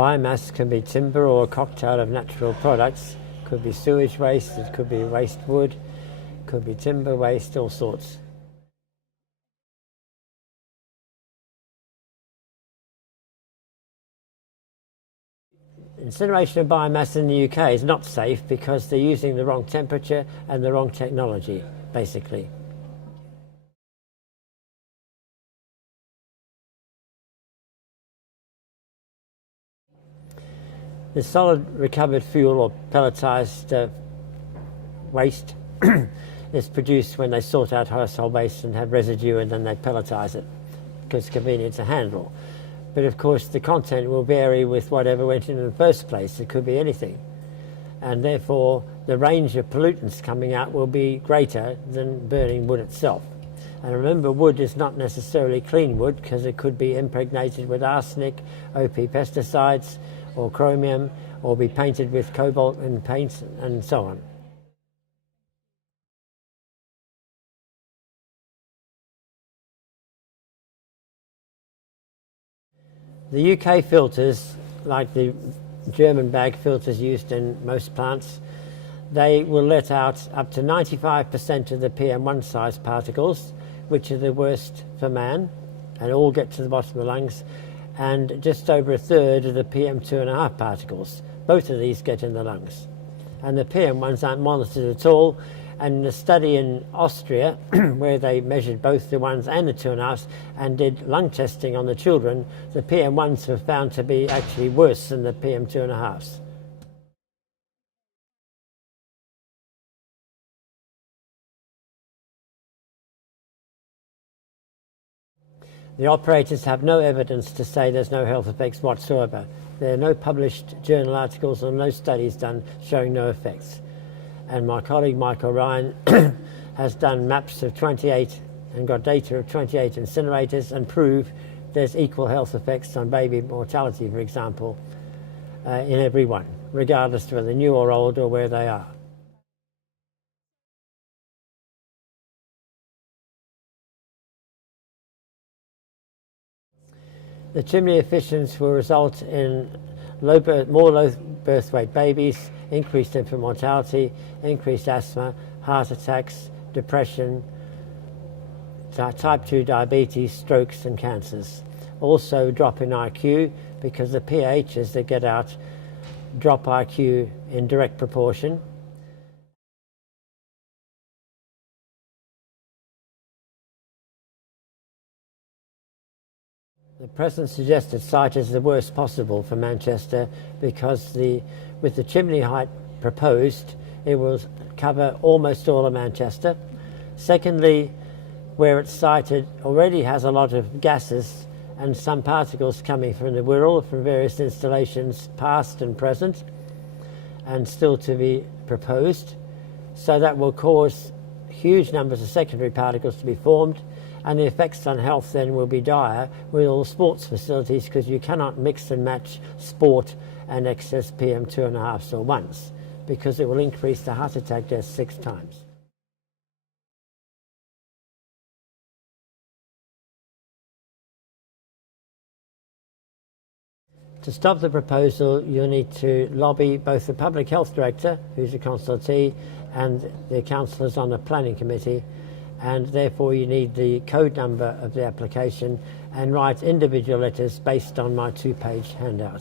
Biomass can be timber or a cocktail of natural products. Could be sewage waste, it could be waste wood, could be timber waste, all sorts. Incineration of biomass in the UK is not safe because they're using the wrong temperature and the wrong technology, basically. The solid recovered fuel or pelletized waste is produced when they sort out household waste and have residue, and then they pelletize it because it's convenient to handle. But of course the content will vary with whatever went in the first place. It could be anything, and therefore the range of pollutants coming out will be greater than burning wood itself. And remember, wood is not necessarily clean wood because it could be impregnated with arsenic, OP pesticides, or chromium, or be painted with cobalt in paints, and so on. The UK filters, like the German bag filters used in most plants, they will let out up to 95% of the PM1 size particles, which are the worst for man, and all get to the bottom of the lungs, and just over a third of the PM2.5 particles. Both of these get in the lungs. And the PM1s aren't monitored at all. And in a study in Austria, where they measured both the 1s and the 2.5s and did lung testing on the children, the PM1s were found to be actually worse than the PM2.5s. The operators have no evidence to say there's no health effects whatsoever. There are no published journal articles or no studies done showing no effects. And my colleague Michael Ryan has done maps of 28 and got data of 28 incinerators and proved there's equal health effects on baby mortality, for example, in every one, regardless of whether new or old or where they are. The chimney efficiency will result in more low birth weight babies, increased infant mortality, increased asthma, heart attacks, depression, type 2 diabetes, strokes and cancers. Also drop in IQ, because the pHs that get out drop IQ in direct proportion. The present suggested site is the worst possible for Manchester because with the chimney height proposed, it will cover almost all of Manchester. Secondly, where it's sited already has a lot of gases and some particles coming from the Wirral from various installations past and present and still to be proposed. So that will cause huge numbers of secondary particles to be formed, and the effects on health then will be dire with all sports facilities, because you cannot mix and match sport and excess PM2.5s or 1s, because it will increase the heart attack deaths 6 times. To stop the proposal, you'll need to lobby both the Public Health Director, who's a consultee, and the councillors on the planning committee, and therefore you need the code number of the application and write individual letters based on my 2-page handout.